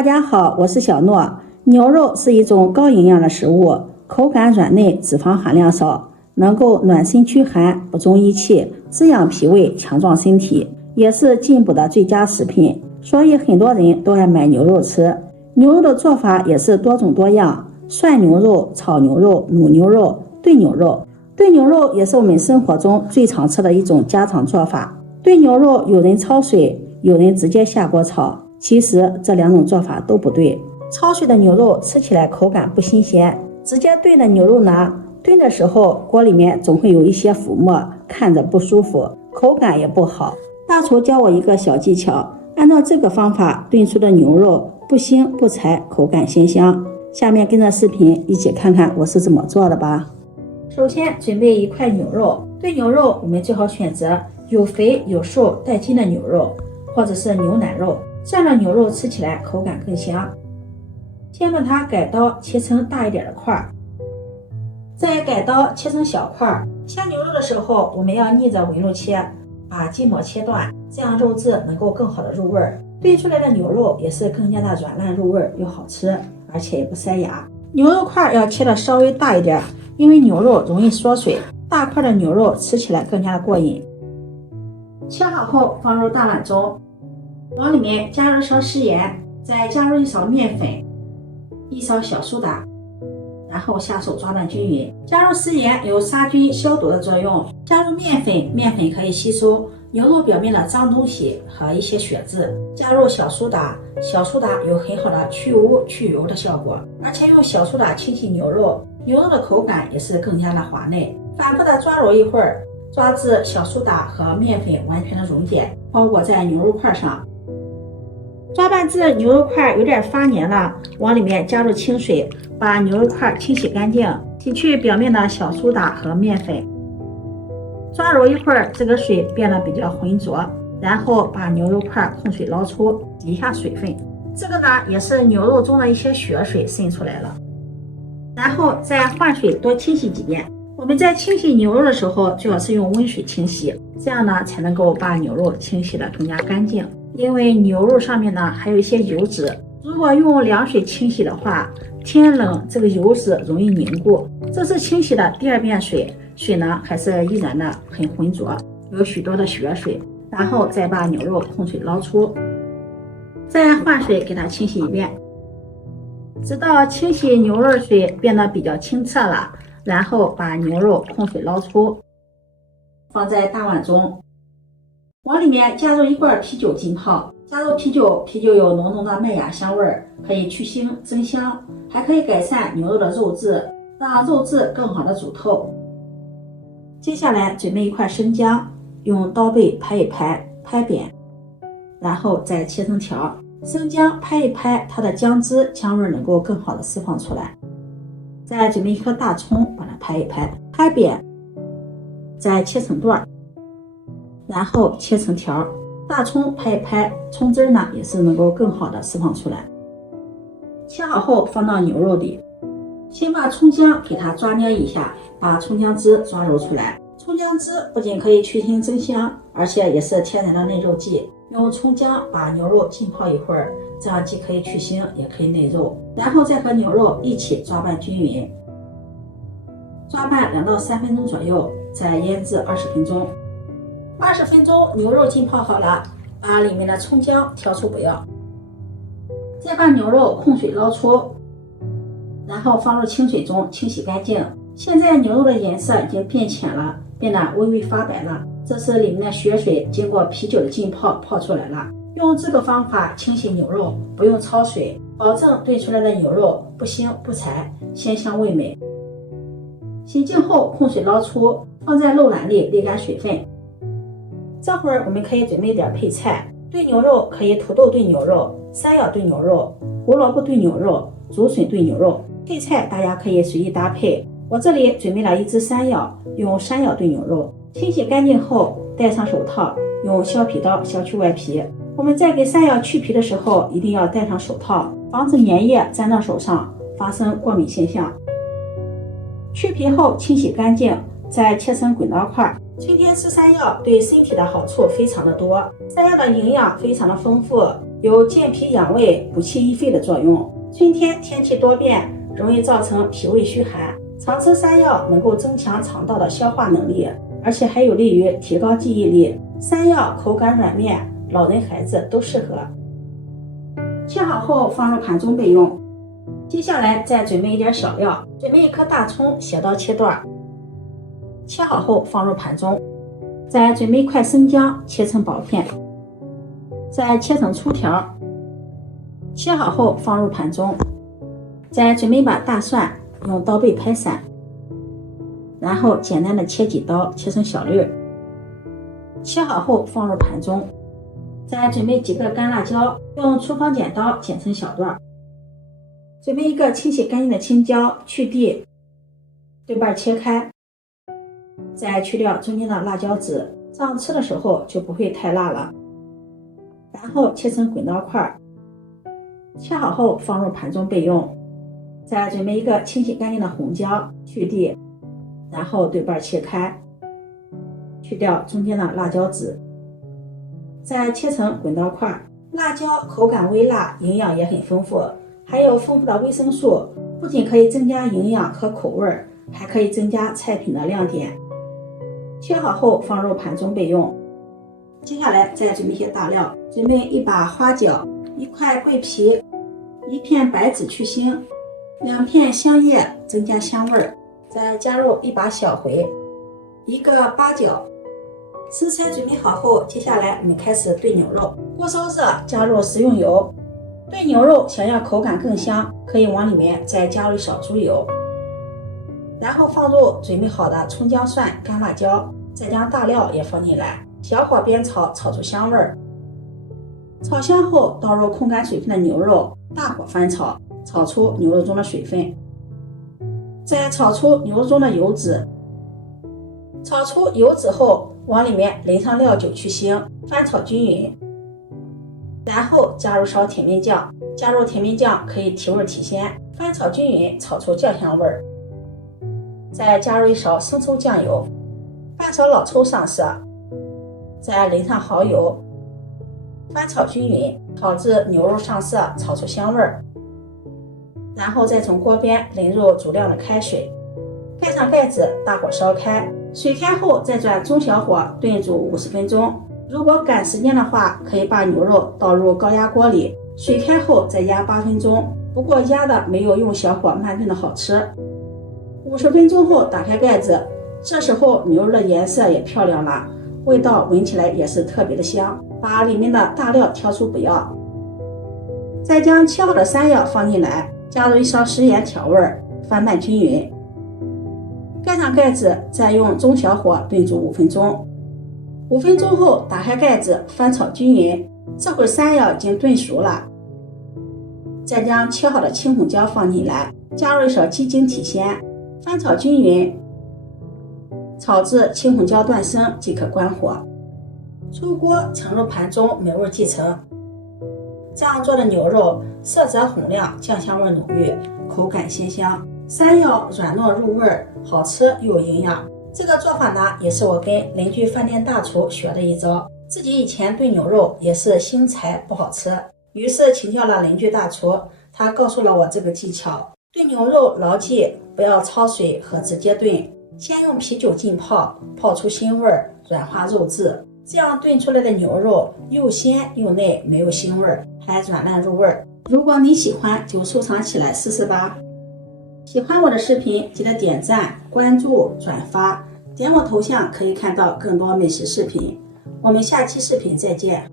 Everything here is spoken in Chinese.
大家好，我是小诺。牛肉是一种高营养的食物，口感软嫩，脂肪含量少，能够暖身驱寒、补中益气、滋养脾胃、强壮身体，也是进补的最佳食品。所以很多人都爱买牛肉吃。牛肉的做法也是多种多样，涮牛肉、炒牛肉、卤牛肉、炖牛肉。炖牛肉也是我们生活中最常吃的一种家常做法。炖牛肉有人焯水，有人直接下锅炒。其实这两种做法都不对。焯水的牛肉吃起来口感不新鲜，直接炖的牛肉呢，炖的时候锅里面总会有一些浮沫，看着不舒服，口感也不好。大厨教我一个小技巧，按照这个方法炖出的牛肉不腥不柴，口感鲜香。下面跟着视频一起看看我是怎么做的吧。首先准备一块牛肉，炖牛肉我们最好选择有肥有瘦带筋的牛肉，或者是牛腩肉，这样的牛肉吃起来口感更香。先把它改刀切成大一点的块，再改刀切成小块。下牛肉的时候，我们要逆着纹路切，把筋膜切断，这样肉质能够更好的入味儿。炖出来的牛肉也是更加的软烂入味儿，又好吃，而且也不塞牙。牛肉块要切的稍微大一点，因为牛肉容易缩水，大块的牛肉吃起来更加的过瘾。切好后放入大碗中，往里面加入一勺食盐，再加入一勺面粉，一勺小苏打，然后下手抓拌均匀。加入食盐有杀菌消毒的作用，加入面粉，面粉可以吸收牛肉表面的脏东西和一些血渍。加入小苏打，小苏打有很好的去污去油的效果，而且用小苏打清洗牛肉，牛肉的口感也是更加的滑嫩。反复的抓揉一会儿，抓至小苏打和面粉完全的溶解，包裹在牛肉块上。抓拌至牛肉块有点发黏了，往里面加入清水，把牛肉块清洗干净，洗去表面的小苏打和面粉。抓揉一会儿，这个水变得比较浑浊，然后把牛肉块控水捞出，挤一下水分。这个呢，也是牛肉中的一些血水渗出来了。然后再换水多清洗几遍。我们在清洗牛肉的时候，最好是用温水清洗，这样呢才能够把牛肉清洗得更加干净。因为牛肉上面呢还有一些油脂，如果用凉水清洗的话，天冷这个油脂容易凝固。这是清洗的第二遍水，水呢还是依然的很浑浊，有许多的血水。然后再把牛肉控水捞出，再换水给它清洗一遍，直到清洗牛肉水变得比较清澈了，然后把牛肉控水捞出，放在大碗中。往里面加入一罐啤酒浸泡，加入啤酒，啤酒有浓浓的麦芽香味，可以去腥增香，还可以改善牛肉的肉质，让肉质更好的煮透。接下来准备一块生姜，用刀背拍一拍，拍扁，然后再切成条。生姜拍一拍，它的姜汁姜味能够更好的释放出来。再准备一颗大葱，把它拍一拍，拍扁，再切成段，然后切成条。大葱拍一拍，葱汁呢也是能够更好的释放出来。切好后放到牛肉里，先把葱姜给它抓捏一下，把葱姜汁抓揉出来。葱姜汁不仅可以去腥增香，而且也是天然的嫩肉剂。用葱姜把牛肉浸泡一会儿，这样既可以去腥也可以嫩肉，然后再和牛肉一起抓拌均匀。抓拌2到3分钟左右，再腌制20分钟。20分钟牛肉浸泡好了，把里面的葱姜挑出不要，再把牛肉控水捞出，然后放入清水中清洗干净。现在牛肉的颜色已经变浅了，变得微微发白了，这是里面的血水经过啤酒的浸泡泡出来了。用这个方法清洗牛肉，不用焯水，保证炖出来的牛肉不腥不柴，鲜香味美。洗净后控水捞出，放在漏篮里沥干水分。这会儿我们可以准备点配菜，炖牛肉可以土豆炖牛肉、山药炖牛肉、胡萝卜炖牛肉、竹笋炖牛肉。配菜大家可以随意搭配。我这里准备了1只山药，用山药炖牛肉。清洗干净后戴上手套，用削皮刀削去外皮。我们在给山药去皮的时候一定要戴上手套，防止粘液粘到手上，发生过敏现象。去皮后清洗干净，再切成滚刀块。春天吃山药对身体的好处非常的多，山药的营养非常的丰富，有健脾养胃、补气益肺的作用。春天天气多变，容易造成脾胃虚寒，常吃山药能够增强肠道的消化能力，而且还有利于提高记忆力。山药口感软绵，老人孩子都适合。切好后放入盘中备用。接下来再准备一点小料，准备一颗大葱，斜刀切段，切好后放入盘中。再准备一块生姜，切成薄片，再切成粗条，切好后放入盘中。再准备一把大蒜，用刀背拍散，然后简单的切几刀，切成小粒，切好后放入盘中。再准备几个干辣椒，用厨房剪刀剪成小段。准备一个清洗干净的青椒，去蒂，对半切开，再去掉中间的辣椒籽，这样吃的时候就不会太辣了。然后切成滚刀块，切好后放入盘中备用。再准备一个清洗干净的红椒，去蒂，然后对半切开，去掉中间的辣椒籽，再切成滚刀块。辣椒口感微辣，营养也很丰富，还有丰富的维生素，不仅可以增加营养和口味，还可以增加菜品的亮点。切好后放入盘中备用。接下来再准备一些大料，准备一把花椒，一块桂皮，一片白芷去腥，2片香叶增加香味，再加入一把小茴，一个八角。食材准备好后，接下来我们开始炖牛肉。锅烧热，加入食用油。炖牛肉想要口感更香，可以往里面再加入一勺猪油，然后放入准备好的葱姜蒜、干辣椒，再将大料也放进来，小火煸炒，炒出香味儿。炒香后倒入控干水分的牛肉，大火翻炒，炒出牛肉中的水分，再炒出牛肉中的油脂。炒出油脂后，往里面淋上料酒去腥，翻炒均匀，然后加入勺甜面酱，加入甜面酱可以提味提鲜，翻炒均匀，炒出酱香味儿。再加入一勺生抽酱油，半勺老抽上色，再淋上蚝油，翻炒均匀，炒至牛肉上色，炒出香味儿。然后再从锅边淋入足量的开水，盖上盖子，大火烧开。水开后再转中小火炖煮50分钟。如果赶时间的话，可以把牛肉倒入高压锅里，水开后再压8分钟，不过压的没有用小火慢炖的好吃。50分钟后打开盖子，这时候牛肉的颜色也漂亮了，味道闻起来也是特别的香。把里面的大料挑出不要，再将切好的山药放进来，加入一勺食盐调味，翻拌均匀。盖上盖子，再用中小火炖煮5分钟。5分钟后打开盖子，翻炒均匀，这会儿山药已经炖熟了。再将切好的青红椒放进来，加入一勺鸡精提鲜，翻炒均匀，炒至青红椒断生即可关火。出锅盛入盘中，美味继承。这样做的牛肉色泽红亮，酱香味浓郁，口感鲜香。山药软糯入味，好吃又有营养。这个做法呢，也是我跟邻居饭店大厨学的一招。自己以前炖牛肉也是腥柴不好吃，于是请教了邻居大厨，他告诉了我这个技巧。炖牛肉牢记不要焯水和直接炖，先用啤酒浸泡，泡出腥味，软化肉质，这样炖出来的牛肉又鲜又嫩，没有腥味，还软烂入味。如果你喜欢，就收藏起来试试吧。喜欢我的视频，记得点赞、关注、转发，点我头像可以看到更多美食视频。我们下期视频再见。